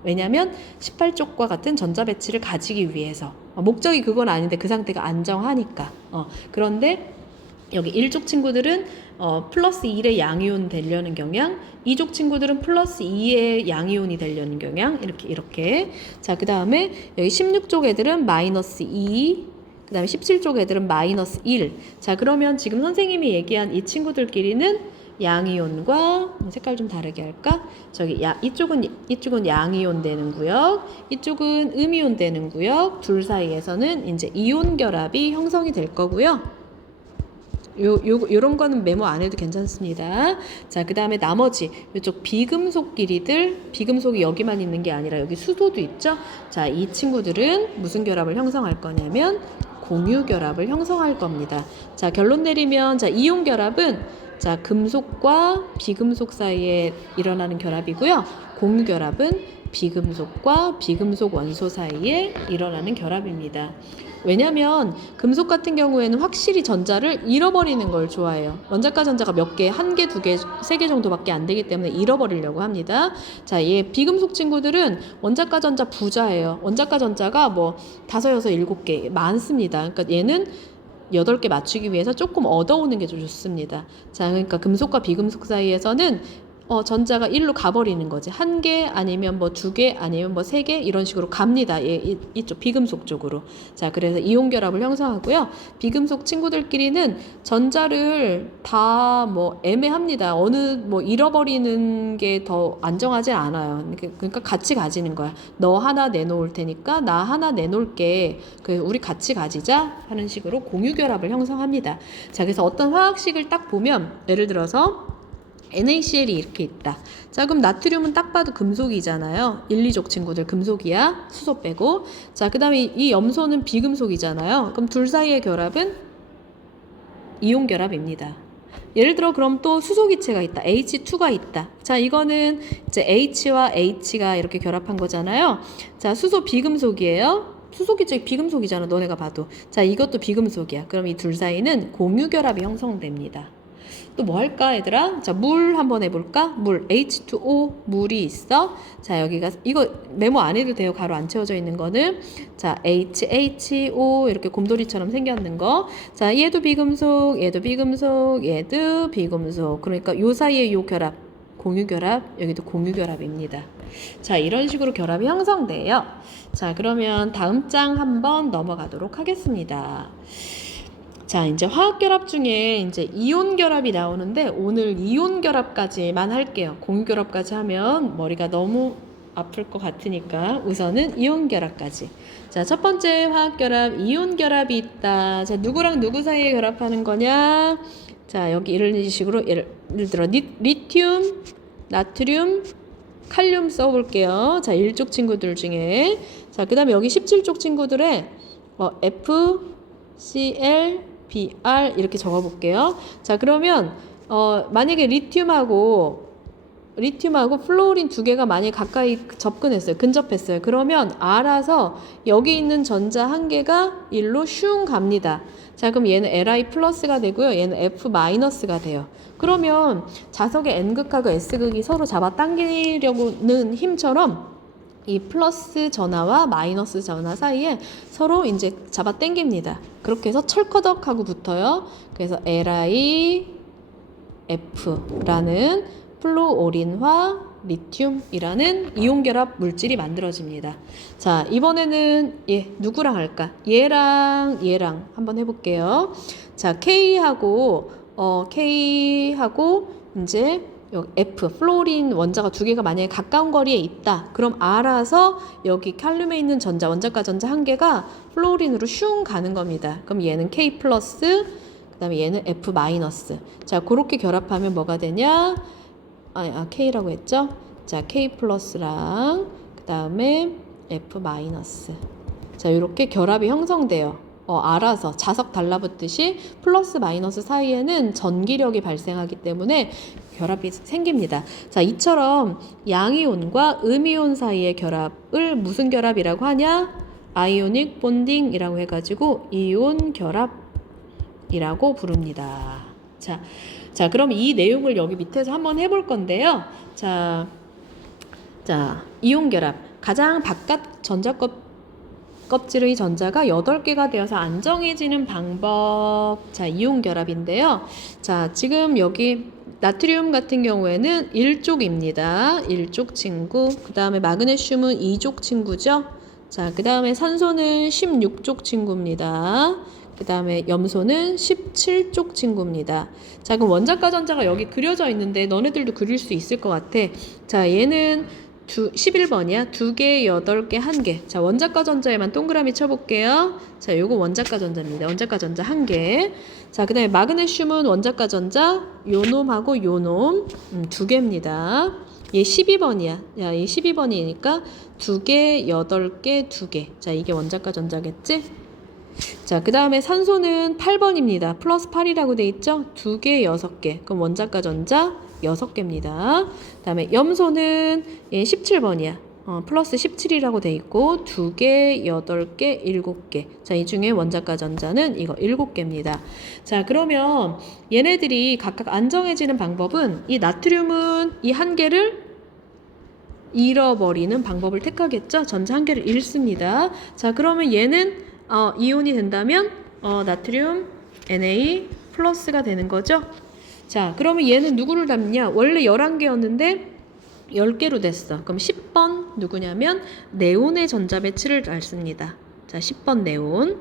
왜냐면 18쪽과 같은 전자 배치를 가지기 위해서. 목적이 그건 아닌데 그 상태가 안정하니까. 그런데 여기 1족 친구들은 플러스 1의 양이온 되려는 경향, 2족 친구들은 플러스 2의 양이온이 되려는 경향, 이렇게. 자, 그 다음에 여기 16족 애들은 마이너스 2, 그 다음에 17족 애들은 마이너스 1. 자, 그러면 지금 선생님이 얘기한 이 친구들끼리는 양이온과 색깔 좀 다르게 할까? 이쪽은 양이온 되는 구역, 이쪽은 음이온 되는 구역. 둘 사이에서는 이제 이온 결합이 형성이 될 거고요. 요런 거는 메모 안 해도 괜찮습니다. 자, 그 다음에 나머지 이쪽 비금속끼리들, 비금속이 여기만 있는 게 아니라 여기 수소도 있죠. 자, 이 친구들은 무슨 결합을 형성할 거냐면 공유 결합을 형성할 겁니다. 자, 결론 내리면, 자, 이온 결합은 자, 금속과 비금속 사이에 일어나는 결합이고요. 공유 결합은 비금속과 비금속 원소 사이에 일어나는 결합입니다. 왜냐면 금속 같은 경우에는 확실히 전자를 잃어버리는 걸 좋아해요. 원자과 전자가 몇 개, 한 개, 두 개, 세 개 정도밖에 안 되기 때문에 잃어버리려고 합니다. 자, 얘 비금속 친구들은 원자과 전자 부자예요. 원자과 전자가 뭐 5, 6, 7개 많습니다. 그러니까 얘는 8개 맞추기 위해서 조금 얻어오는 게 좀 좋습니다. 자, 그러니까 금속과 비금속 사이에서는 전자가 1로 가버리는 거지. 1개 아니면 뭐 2개 아니면 뭐 3개 이런 식으로 갑니다. 이쪽 비금속 쪽으로. 자, 그래서 이온 결합을 형성하고요. 비금속 친구들끼리는 전자를 다 뭐 애매합니다. 어느 뭐 잃어버리는 게 더 안정하지 않아요. 그러니까 같이 가지는 거야. 너 하나 내놓을 테니까 나 하나 내놓을게. 우리 같이 가지자 하는 식으로 공유 결합을 형성합니다. 자, 그래서 어떤 화학식을 딱 보면 예를 들어서 NaCl이 이렇게 있다. 자, 그럼 나트륨은 딱 봐도 금속이잖아요. 1, 2족 친구들 금속이야. 수소 빼고. 자, 그 다음에 이 염소는 비금속이잖아요. 그럼 둘 사이의 결합은 이온 결합입니다. 예를 들어 그럼 또 수소기체가 있다. H2가 있다. 자, 이거는 이제 H와 H가 이렇게 결합한 거잖아요. 자, 수소 비금속이에요. 수소기체 비금속이잖아. 너네가 봐도. 자, 이것도 비금속이야. 그럼 이 둘 사이는 공유 결합이 형성됩니다. 또 뭐 할까 얘들아? 자, 물 한번 해볼까? 물 H2O 물이 있어. 자, 여기가 이거 메모 안 해도 돼요. 가로 안 채워져 있는 거는. 자, HHO 이렇게 곰돌이처럼 생겼는 거. 자, 얘도 비금속, 얘도 비금속, 얘도 비금속. 그러니까 요 사이에 요 결합 공유 결합, 여기도 공유 결합입니다. 자, 이런 식으로 결합이 형성돼요. 자, 그러면 다음 장 한번 넘어가도록 하겠습니다. 자, 이제 화학결합 중에 이제 이온 결합이 나오는데 오늘 이온 결합까지만 할게요. 공유 결합까지 하면 머리가 너무 아플 것 같으니까 우선은 이온 결합까지. 자, 첫 번째 화학결합 이온 결합이 있다. 자, 누구랑 누구 사이에 결합하는 거냐? 자, 여기 이런 식으로 예를 들어 리튬, 나트륨, 칼륨 써볼게요. 자, 1족 친구들 중에. 자, 그 다음에 여기 17족 친구들의 F, Cl, Br 이렇게 적어볼게요. 자, 그러면 만약에 리튬하고 플로린 두 개가 만약에 가까이 접근했어요. 근접했어요. 그러면 알아서 여기 있는 전자 한 개가 1로 슝 갑니다. 자, 그럼 얘는 Li 플러스가 되고요. 얘는 F 마이너스가 돼요. 그러면 자석의 N극하고 S극이 서로 잡아당기려는 힘처럼 이 플러스 전하와 마이너스 전하 사이에 서로 이제 잡아 당깁니다. 그렇게 해서 철커덕하고 붙어요. 그래서 LiF라는 플루오린화 리튬이라는 이온 결합 물질이 만들어집니다. 자, 이번에는 누구랑 할까? 얘랑 한번 해볼게요. 자, K하고 이제 여기 F, 플로린 원자가 두 개가 만약에 가까운 거리에 있다. 그럼 알아서 여기 칼륨에 있는 전자, 원자과 전자 한 개가 플로린으로 슝 가는 겁니다. 그럼 얘는 K 플러스, 그 다음에 얘는 F 마이너스. 자, 그렇게 결합하면 뭐가 되냐? K라고 했죠? 자, K 플러스랑 그 다음에 F 마이너스. 자, 이렇게 결합이 형성돼요. 알아서 자석 달라붙듯이 플러스 마이너스 사이에는 전기력이 발생하기 때문에 결합이 생깁니다. 자, 이처럼 양이온과 음이온 사이의 결합을 무슨 결합이라고 하냐? 아이오닉 본딩이라고 해가지고 이온 결합이라고 부릅니다. 자, 그럼 이 내용을 여기 밑에서 한번 해볼 건데요. 자, 이온 결합. 가장 바깥 껍질의 전자가 8개가 되어서 안정해지는 방법. 자, 이온 결합인데요. 자, 지금 여기 나트륨 같은 경우에는 1족입니다. 1족 친구. 그 다음에 마그네슘은 2족 친구죠. 자, 그 다음에 산소는 16족 친구입니다. 그 다음에 염소는 17족 친구입니다. 자, 그럼 원자과 전자가 여기 그려져 있는데 너네들도 그릴 수 있을 것 같아. 자, 얘는 11번이야. 2개, 8개, 1개. 자, 원자과 전자에만 동그라미 쳐볼게요. 자, 요거 원자과 전자입니다. 원자과 전자 1개. 자, 그 다음에 마그네슘은 원자과 전자 요놈하고 요놈 2개입니다. 얘 12번이야. 야, 얘 12번이니까 2개, 8개, 2개. 자, 이게 원자과 전자겠지? 자, 그 다음에 산소는 8번입니다. 플러스 8이라고 돼 있죠? 2개, 6개. 그럼 원자과 전자 6개입니다. 그 다음에 염소는 얘 17번이야. 플러스 17이라고 돼 있고 2개, 8개, 7개. 자, 이 중에 원자과 전자는 이거 7개입니다. 자, 그러면 얘네들이 각각 안정해지는 방법은 이 나트륨은 이 1개를 잃어버리는 방법을 택하겠죠? 전자 1개를 잃습니다. 자, 그러면 얘는 이온이 된다면 나트륨 Na 플러스가 되는 거죠. 자, 그러면 얘는 누구를 닮냐? 원래 11개였는데 10개로 됐어. 그럼 10번 누구냐면 네온의 전자 배치를 닮습니다. 자, 10번 네온.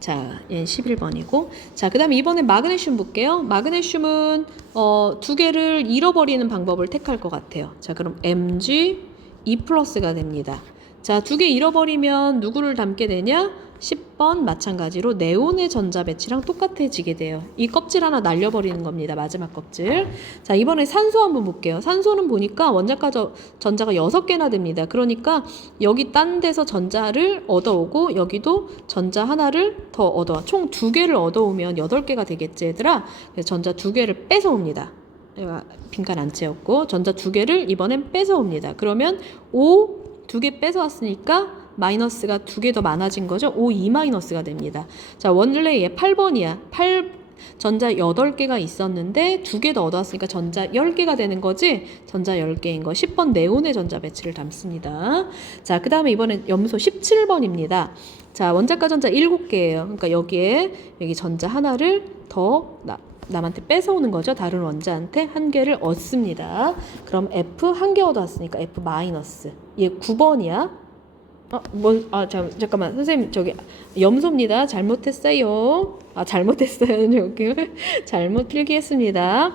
자, 얘는 11번이고. 자, 그 다음에 이번에 마그네슘 볼게요. 마그네슘은 2개를 잃어버리는 방법을 택할 것 같아요. 자, 그럼 Mg 2 플러스가 됩니다. 자, 2개 잃어버리면 누구를 닮게 되냐? 10번 마찬가지로 네온의 전자 배치랑 똑같아지게 돼요. 이 껍질 하나 날려버리는 겁니다. 마지막 껍질. 자, 이번에 산소 한번 볼게요. 산소는 보니까 원자과 전자가 6개나 됩니다. 그러니까 여기 딴 데서 전자를 얻어오고 여기도 전자 하나를 더 얻어와. 총 2개를 얻어오면 8개가 되겠지, 얘들아. 그래서 전자 2개를 뺏어옵니다. 빈칸 안 채웠고 전자 2개를 이번엔 뺏어옵니다. 그러면 2개 뺏어왔으니까 마이너스가 2개 더 많아진 거죠. 2 마이너스가 됩니다. 자, 원래 얘 8번이야. 전자 8개가 있었는데 2개 더 얻어왔으니까 전자 10개가 되는 거지. 전자 10개인 거. 10번 네온의 전자 배치를 담습니다. 자, 그 다음에 이번엔 염소 17번입니다. 자, 원자과 전자 7개예요. 그러니까 여기 전자 하나를 더 남한테 뺏어오는 거죠. 다른 원자한테 1개를 얻습니다. 그럼 F 1개 얻어왔으니까 F 마이너스. 얘 9번이야. 잠깐만. 선생님, 저기, 염소입니다. 잘못했어요. 잘못했어요. 저기, 잘못 필기했습니다.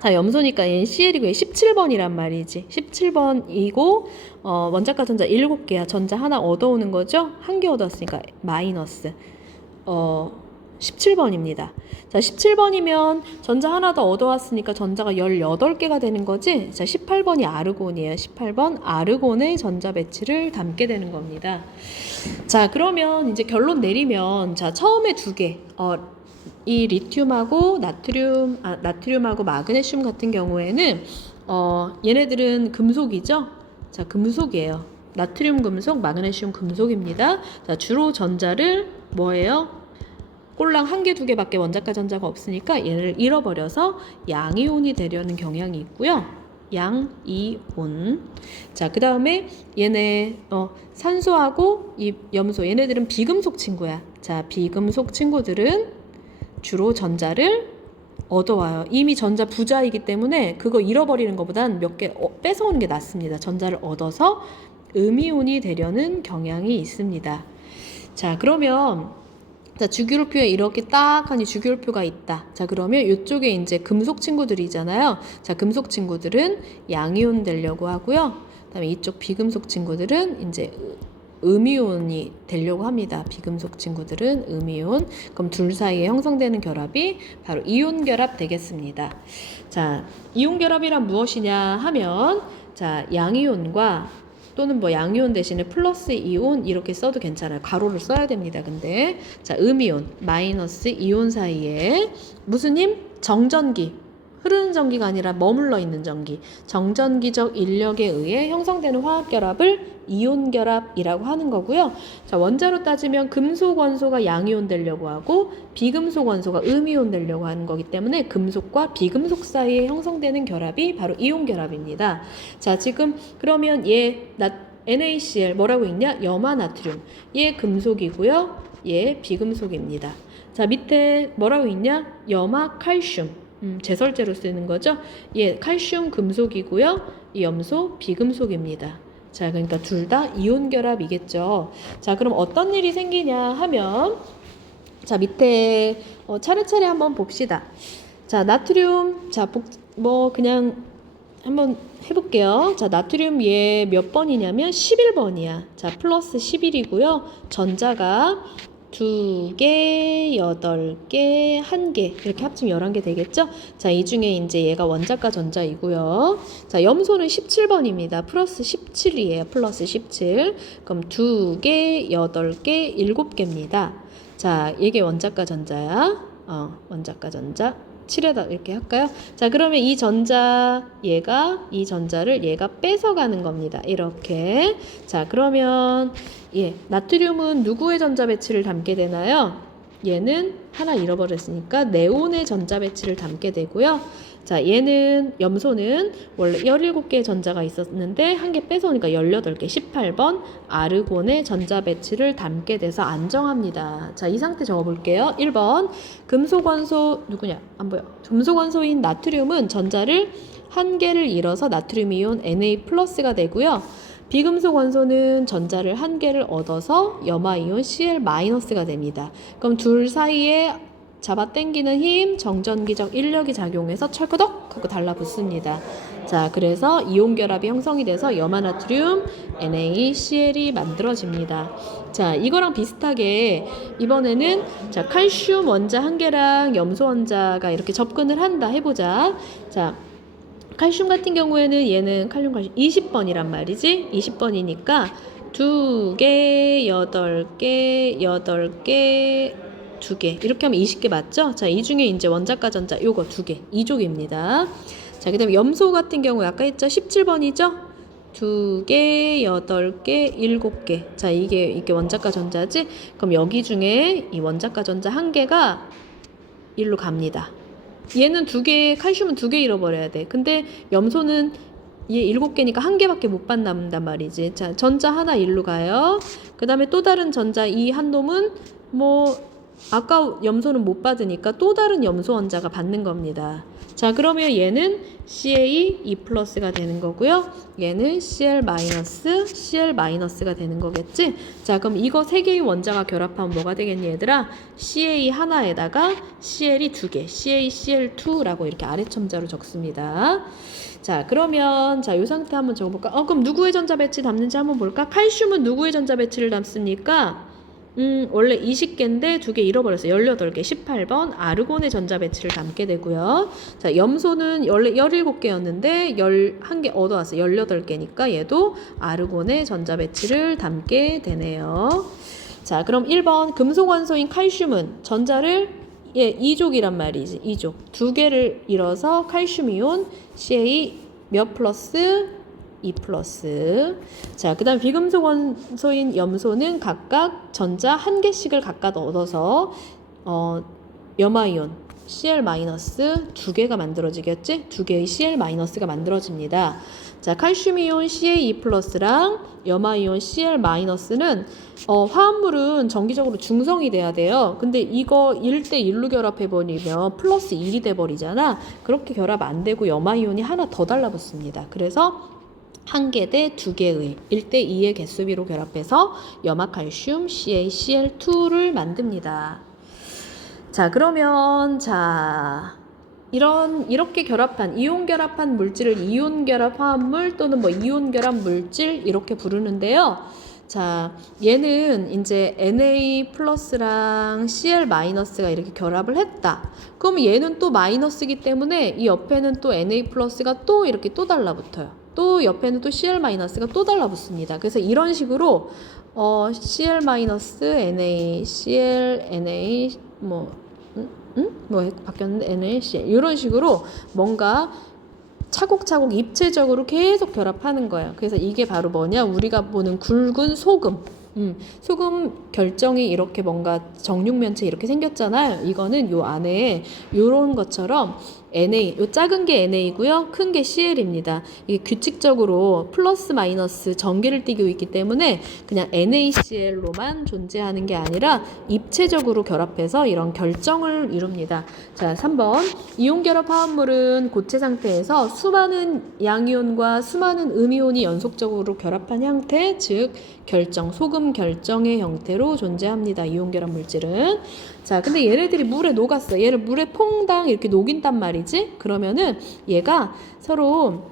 자, 염소니까 얘는 CL이고 얘 17번이란 말이지. 17번이고, 원자과 전자 7개야. 전자 하나 얻어오는 거죠? 1개 얻었으니까 마이너스. 17번입니다. 자, 17번이면 전자 하나 더 얻어왔으니까 전자가 18개가 되는 거지. 자, 18번이 아르곤이에요. 18번 아르곤의 전자 배치를 담게 되는 겁니다. 자, 그러면 이제 결론 내리면, 자, 처음에 2개, 이 리튬하고 나트륨하고 마그네슘 같은 경우에는 얘네들은 금속이죠. 자, 금속이에요. 나트륨 금속, 마그네슘 금속입니다. 자, 주로 전자를 뭐예요? 꼴랑 1개, 2개밖에 원자과 전자가 없으니까 얘를 잃어버려서 양이온이 되려는 경향이 있고요. 양이온. 자, 그 다음에 얘네 산소하고 이 염소, 얘네들은 비금속 친구야. 자, 비금속 친구들은 주로 전자를 얻어와요. 이미 전자 부자이기 때문에 그거 잃어버리는 것보단 몇 개 뺏어오는 게 낫습니다. 전자를 얻어서 음이온이 되려는 경향이 있습니다. 자, 그러면 자, 주기율표에 이렇게 딱하니 주기율표가 있다. 자, 그러면 이쪽에 이제 금속 친구들이잖아요. 자, 금속 친구들은 양이온 되려고 하고요. 그다음에 이쪽 비금속 친구들은 이제 음이온이 되려고 합니다. 비금속 친구들은 음이온. 그럼 둘 사이에 형성되는 결합이 바로 이온 결합 되겠습니다. 자, 이온 결합이란 무엇이냐 하면, 자, 양이온과 또는 뭐 양이온 대신에 플러스 이온 이렇게 써도 괜찮아요. 가로를 써야 됩니다. 근데 자, 음이온, 마이너스 이온 사이에 무슨 힘? 정전기. 흐르는 전기가 아니라 머물러 있는 전기. 정전기적 인력에 의해 형성되는 화학결합을 이온결합이라고 하는 거고요. 자, 원자로 따지면 금속 원소가 양이온 되려고 하고 비금속 원소가 음이온 되려고 하는 거기 때문에 금속과 비금속 사이에 형성되는 결합이 바로 이온결합입니다. 자, 지금 그러면 NaCl 뭐라고 있냐? 염화나트륨. 얘 금속이고요. 얘 비금속입니다. 자, 밑에 뭐라고 있냐? 염화칼슘. 제설제로 쓰는 거죠. 예, 칼슘 금속이고요. 이 염소 비금속입니다. 자, 그러니까 둘 다 이온 결합이겠죠. 자, 그럼 어떤 일이 생기냐 하면 자, 밑에 차례차례 한번 봅시다. 자, 나트륨 자, 그냥 한번 해볼게요. 자, 나트륨 얘 몇 번이냐면 11번이야. 자, 플러스 11이고요. 전자가 2개, 8개, 1개 이렇게 합치면 11개 되겠죠? 자, 이 중에 이제 얘가 원자가 전자이고요. 자, 염소는 17번입니다. 플러스 17이에요. 플러스 17. 그럼 2개, 8개, 7개입니다. 자, 이게 원자가 전자야. 원자가 전자. 7에다 이렇게 할까요? 자, 그러면 이 전자를 얘가 뺏어가는 겁니다. 이렇게. 자, 그러면 나트륨은 누구의 전자 배치를 담게 되나요? 얘는 하나 잃어버렸으니까 네온의 전자 배치를 담게 되고요. 자, 얘는 염소는 원래 17개의 전자가 있었는데 한 개 뺏어오니까 18개, 18번 아르곤의 전자 배치를 담게 돼서 안정합니다. 자, 이 상태 적어볼게요. 1번 금속원소 누구냐? 안 보여. 금속원소인 나트륨은 전자를 한 개를 잃어서 나트륨 이온 Na+가 되고요. 비금속 원소는 전자를 한 개를 얻어서 염화이온 Cl-가 됩니다. 그럼 둘 사이에 잡아당기는 힘, 정전기적 인력이 작용해서 철커덕 하고 달라붙습니다. 자, 그래서 이온 결합이 형성이 돼서 염화나트륨 NaCl이 만들어집니다. 자, 이거랑 비슷하게 이번에는 자, 칼슘 원자 한 개랑 염소 원자가 이렇게 접근을 한다 해보자. 자, 칼슘 같은 경우에는 얘는 칼륨 20번이란 말이지. 20번이니까 2개, 8개, 8개, 2개 이렇게 하면 20개 맞죠? 자, 이 중에 이제 원자가 전자 요거 2개 2족입니다. 자, 그 다음에 염소 같은 경우 아까 했죠? 17번이죠? 2개, 8개, 7개. 자, 이게 원자가 전자지? 그럼 여기 중에 이 원자가 전자 한 개가 일로 갑니다. 얘는 2개, 칼슘은 2개 잃어버려야 돼. 근데 염소는 얘 7개니까 한 개밖에 못 받는단 말이지. 자, 전자 하나 일로 가요. 그 다음에 또 다른 전자 이 한 놈은 아까 염소는 못 받으니까 또 다른 염소 원자가 받는 겁니다. 자, 그러면 얘는 CaE+가 되는 거고요. 얘는 Cl-가 되는 거겠지? 자, 그럼 이거 세 개의 원자가 결합하면 뭐가 되겠니, 얘들아? CA 하나에다가 Cl이 2개, CaCl2라고 이렇게 아래첨자로 적습니다. 자, 그러면 이 상태 한번 적어볼까? 그럼 누구의 전자 배치 담는지 한번 볼까? 칼슘은 누구의 전자 배치를 담습니까? 원래 20개인데 2개 잃어버렸어요. 18개, 18번 아르곤의 전자 배치를 담게 되고요. 자, 염소는 원래 17개였는데 11개 얻어왔어요. 18개니까 얘도 아르곤의 전자 배치를 담게 되네요. 자, 그럼 1번 금속 원소인 칼슘은 전자를 2족이란 말이지. 2족. 2개를 잃어서 칼슘 이온 Ca 몇 플러스? 2 플러스. 자, 그 다음 비금속 원소인 염소는 각각 전자 한 개씩을 각각 얻어서 염화이온 Cl- 2개가 만들어지겠지? 2개의 Cl-가 만들어집니다. 자, 칼슘이온 Ca2+랑 염화이온 Cl-는 화합물은 정기적으로 중성이 돼야 돼요. 근데 이거 1대1로 결합해버리면 플러스 1이 돼버리잖아. 그렇게 결합 안 되고 염화이온이 하나 더 달라붙습니다. 그래서 한 개 대 2개의 1대2의 개수비로 결합해서 염화칼슘 CaCl2를 만듭니다. 자, 그러면 이렇게 결합한 이온 결합한 물질을 이온 결합 화합물 또는 이온 결합 물질 이렇게 부르는데요. 자, 얘는 이제 Na+랑 Cl-가 이렇게 결합을 했다. 그러면 얘는 또 마이너스이기 때문에 이 옆에는 또 Na+가 또 이렇게 또 달라붙어요. 또 옆에는 또 Cl-가 또 달라붙습니다. 그래서 이런 식으로 Cl-Na, Cl, Na 뭐 바뀌었는데 NaCl 이런 식으로 뭔가 차곡차곡 입체적으로 계속 결합하는 거예요. 그래서 이게 바로 뭐냐? 우리가 보는 굵은 소금. 소금 결정이 이렇게 뭔가 정육면체 이렇게 생겼잖아요. 이거는 요 안에 요런 것처럼 Na, 요 작은 게 NA고요. 큰 게 CL입니다. 이게 규칙적으로 플러스 마이너스 전기를 띠고 있기 때문에 그냥 NaCl로만 존재하는 게 아니라 입체적으로 결합해서 이런 결정을 이룹니다. 자, 3번. 이온 결합 화합물은 고체 상태에서 수많은 양이온과 수많은 음이온이 연속적으로 결합한 형태, 즉 결정, 소금 결정의 형태로 존재합니다. 이온 결합 물질은. 자, 근데 얘네들이 물에 녹았어. 얘를 물에 퐁당 이렇게 녹인단 말이지. 그러면은 얘가 서로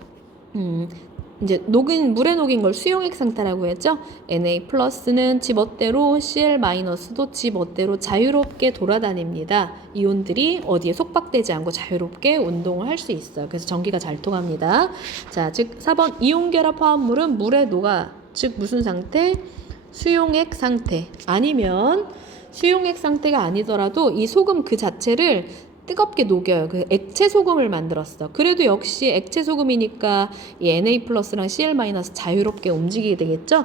이제 물에 녹인 걸 수용액 상태라고 했죠. Na+는 지 멋대로, Cl-도 지 멋대로 자유롭게 돌아다닙니다. 이온들이 어디에 속박되지 않고 자유롭게 운동을 할 수 있어요. 그래서 전기가 잘 통합니다. 자, 즉 4번 이온 결합 화합물은 물에 녹아. 즉 무슨 상태? 수용액 상태. 아니면 수용액 상태가 아니더라도 이 소금 그 자체를 뜨겁게 녹여요. 그 액체 소금을 만들었어. 그래도 역시 액체 소금이니까 이 Na+랑 Cl- 자유롭게 움직이게 되겠죠.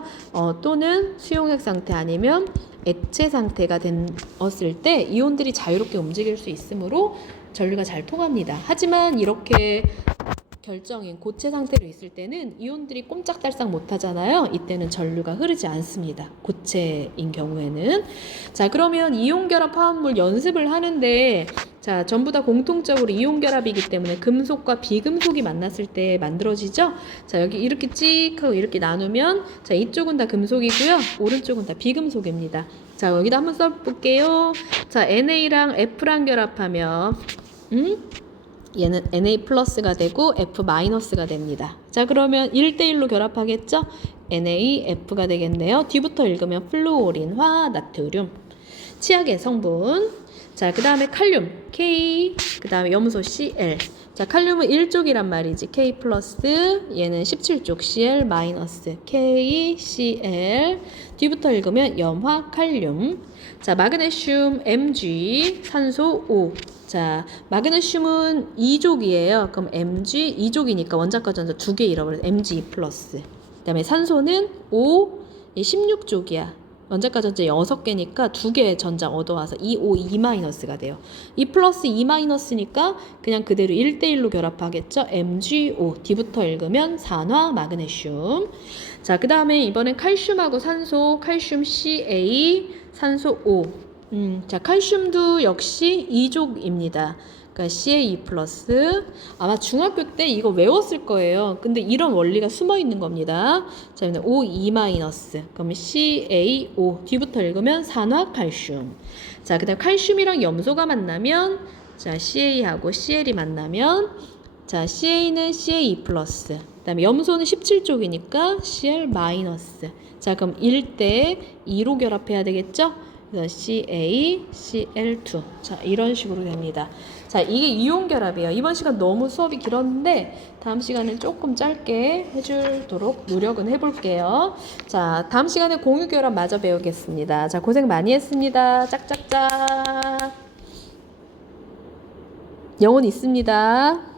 또는 수용액 상태 아니면 액체 상태가 되었을 때 이온들이 자유롭게 움직일 수 있으므로 전류가 잘 통합니다. 하지만 이렇게 결정인 고체 상태로 있을 때는 이온들이 꼼짝달싹 못하잖아요. 이때는 전류가 흐르지 않습니다. 고체인 경우에는. 자, 그러면 이온 결합 화합물 연습을 하는데 자, 전부 다 공통적으로 이온 결합이기 때문에 금속과 비금속이 만났을 때 만들어지죠. 자, 여기 이렇게 찍 하고 이렇게 나누면 자, 이쪽은 다 금속이고요. 오른쪽은 다 비금속입니다. 자, 여기다 한번 써볼게요. 자, NA랑 F랑 결합하면 얘는 Na+가 되고 F-가 됩니다. 자, 그러면 1대1로 결합하겠죠? NaF가 되겠네요. 뒤부터 읽으면 플루오린화 나트륨. 치약의 성분. 자, 그 다음에 칼륨 K, 그 다음에 염소 Cl. 자, 칼륨은 1쪽이란 말이지. K+, 얘는 17쪽 Cl-, K, Cl. 뒤부터 읽으면 염화 칼륨. 자, 마그네슘 Mg, 산소 O. 자, 마그네슘은 2족이에요. 그럼 Mg 2족이니까 원자과 전자 2개 잃어버려요. Mg+. 그 다음에 산소는 O, 16족이야. 원자과 전자 6개니까 2개의 전자 얻어와서 2O2-가 돼요. 2 플러스 2-니까 그냥 그대로 1대1로 결합하겠죠. MgO. 뒤부터 읽으면 산화 마그네슘. 자, 그 다음에 이번엔 칼슘하고 산소, 칼슘 Ca, 산소 O. 자, 칼슘도 역시 2족입니다. 그러니까 CA+. 아마 중학교 때 이거 외웠을 거예요. 근데 이런 원리가 숨어 있는 겁니다. 자, O2-. 그러면 CaO. 뒤부터 읽으면 산화칼슘. 자, 그 다음 칼슘이랑 염소가 만나면 자, CA하고 CL이 만나면 자, CA는 CA+. 그 다음에 염소는 17족이니까 CL-. 자, 그럼 1대 2로 결합해야 되겠죠? CA, CL2. 자, 이런 식으로 됩니다. 자, 이게 이온 결합이에요. 이번 시간 너무 수업이 길었는데 다음 시간은 조금 짧게 해주도록 노력은 해볼게요. 자, 다음 시간에 공유 결합 마저 배우겠습니다. 자, 고생 많이 했습니다. 짝짝짝. 영혼 있습니다.